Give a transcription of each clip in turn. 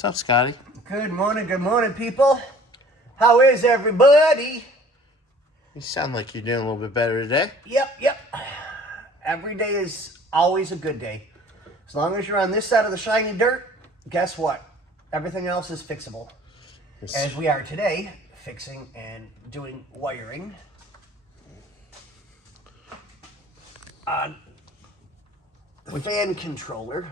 What's up, Scotty? Good morning, people. How is everybody? You sound like you're doing a little bit better today. Yep. Every day is always a good day. As long as you're on this side of the shiny dirt, guess what? Everything else is fixable. Yes. As we are today, fixing and doing wiring on the fan controller.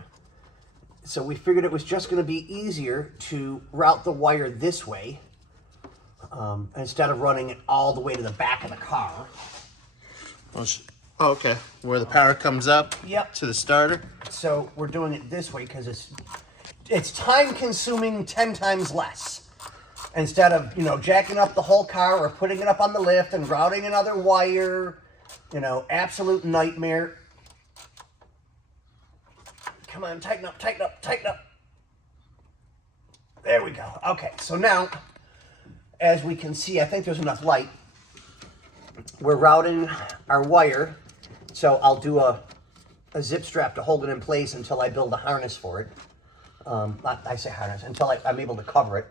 So we figured it was just going to be easier to route the wire this way instead of running it all the way to the back of the car. Oh, okay. Where the power comes up Yep. to the starter? So we're doing it this way because it's time consuming 10 times less. Instead of, jacking up the whole car or putting it up on the lift and routing another wire, absolute nightmare. Come on, tighten up. There we go. Okay, so now, as we can see, I think there's enough light. We're routing our wire. So I'll do a zip strap to hold it in place until I build a harness for it. I say harness, until I'm able to cover it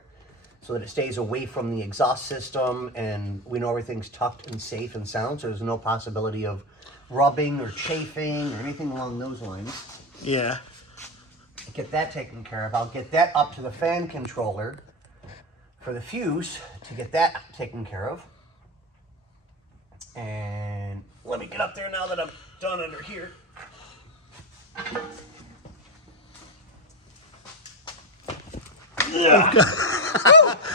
so that it stays away from the exhaust system and we know everything's tucked and safe and sound, so there's no possibility of rubbing or chafing or anything along those lines. Yeah. Get that taken care of. I'll get that up to the fan controller for the fuse to get that taken care of. And let me get up there now that I'm done under here.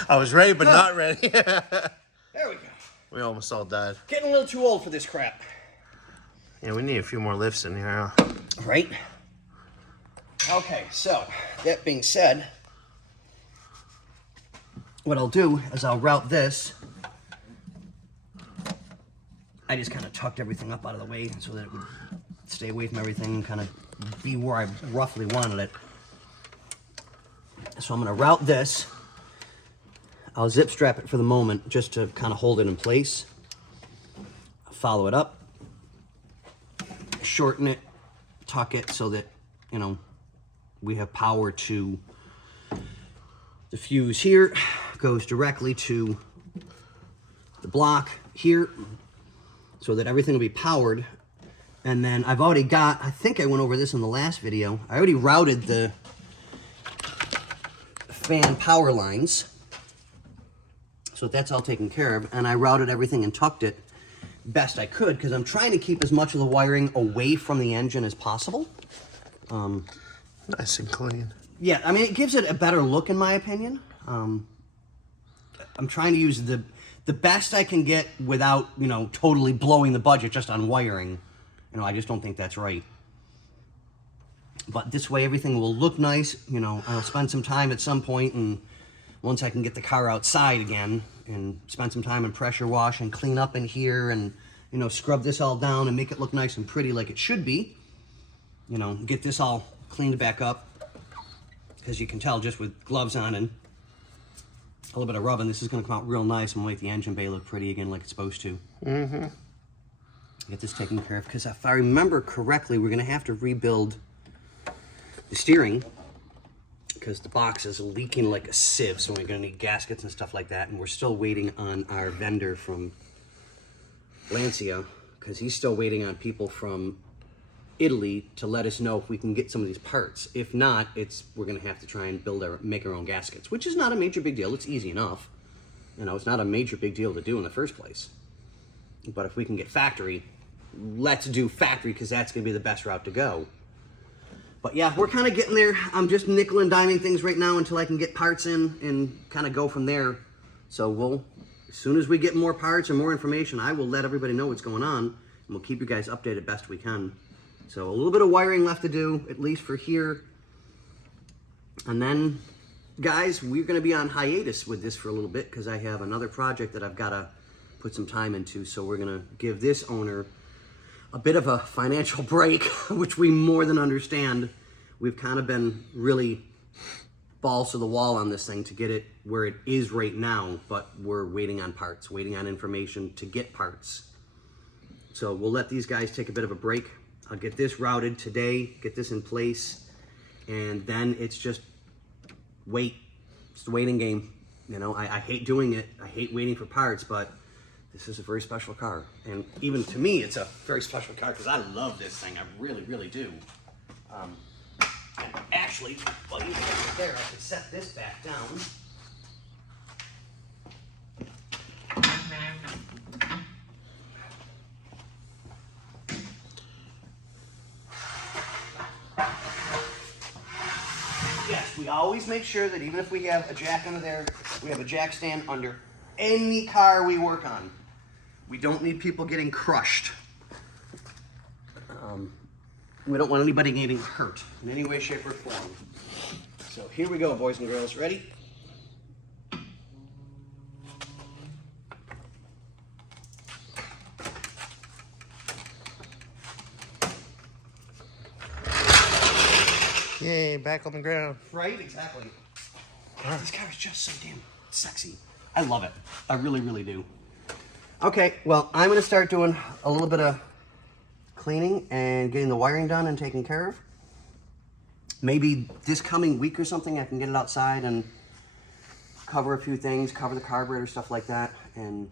I was ready, but not ready. There we go. We almost all died. Getting a little too old for this crap. Yeah, we need a few more lifts in here. Right? Okay, so that being said, what I'll do is I'll route this. I just kind of tucked everything up out of the way so that it would stay away from everything and kind of be where I roughly wanted it. So I'm going to route this. I'll zip strap it for the moment just to kind of hold it in place. Follow it up. Shorten it. Tuck it so that, we have power to the fuse here. Goes directly to the block here so that everything will be powered. And then I've already got, I think I went over this in the last video, I already routed the fan power lines. So that's all taken care of. And I routed everything and tucked it best I could because I'm trying to keep as much of the wiring away from the engine as possible. Nice and clean. Yeah, I mean, it gives it a better look in my opinion. I'm trying to use the best I can get without, totally blowing the budget just on wiring. I just don't think that's right. But this way everything will look nice. I'll spend some time at some point, and once I can get the car outside again and spend some time and pressure wash and clean up in here and, scrub this all down and make it look nice and pretty like it should be. Get this all cleaned back up. Because you can tell just with gloves on and a little bit of rubbing, this is going to come out real nice and make the engine bay look pretty again like it's supposed to. Mm-hmm. Get this taken care of, because if I remember correctly, we're going to have to rebuild the steering because the box is leaking like a sieve, so we're going to need gaskets and stuff like that, and we're still waiting on our vendor from Lancia because he's still waiting on people from Italy to let us know if we can get some of these parts. If not, we're going to have to try and make our own gaskets, which is not a major big deal. It's easy enough. It's not a major big deal to do in the first place. But if we can get factory, let's do factory because that's going to be the best route to go. But yeah, we're kind of getting there. I'm just nickel and diming things right now until I can get parts in and kind of go from there. So as soon as we get more parts or more information, I will let everybody know what's going on, and we'll keep you guys updated best we can. So a little bit of wiring left to do, at least for here. And then, guys, we're going to be on hiatus with this for a little bit because I have another project that I've got to put some time into. So we're going to give this owner a bit of a financial break, which we more than understand. We've kind of been really balls to the wall on this thing to get it where it is right now, but we're waiting on parts, waiting on information to get parts. So we'll let these guys take a bit of a break. I'll get this routed today, get this in place, and then it's just wait. It's the waiting game. You know, I hate doing it. I hate waiting for parts, but this is a very special car. And even to me, it's a very special car because I love this thing. I really, really do. And actually, while you guys are there, I could set this back down. Yes, we always make sure that even if we have a jack under there, we have a jack stand under any car we work on. We don't need people getting crushed. We don't want anybody getting hurt in any way, shape, or form. So here we go, boys and girls. Ready? Yay, back on the ground. Right? Exactly. This car is just so damn sexy. I love it. I really, really do. Okay, well, I'm going to start doing a little bit of cleaning and getting the wiring done and taken care of. Maybe this coming week or something, I can get it outside and cover a few things, cover the carburetor, stuff like that, and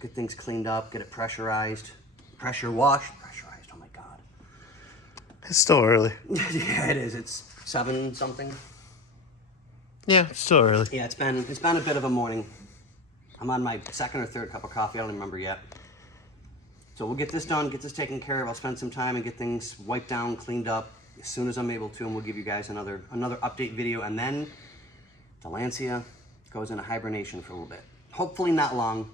get things cleaned up, get it pressurized, pressure washed, pressurized, oh my God. It's still early. Yeah, it is. It's 7 something. Yeah, it's still early. Yeah, it's been a bit of a morning. I'm on my 2nd or 3rd cup of coffee. I don't remember yet. So we'll get this done, get this taken care of. I'll spend some time and get things wiped down, cleaned up as soon as I'm able to, and we'll give you guys another update video. And then the Lancia goes into hibernation for a little bit. Hopefully not long.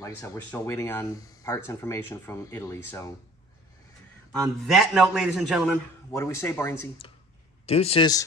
Like I said, we're still waiting on parts information from Italy. So on that note, ladies and gentlemen, what do we say, Barnsey? Deuces.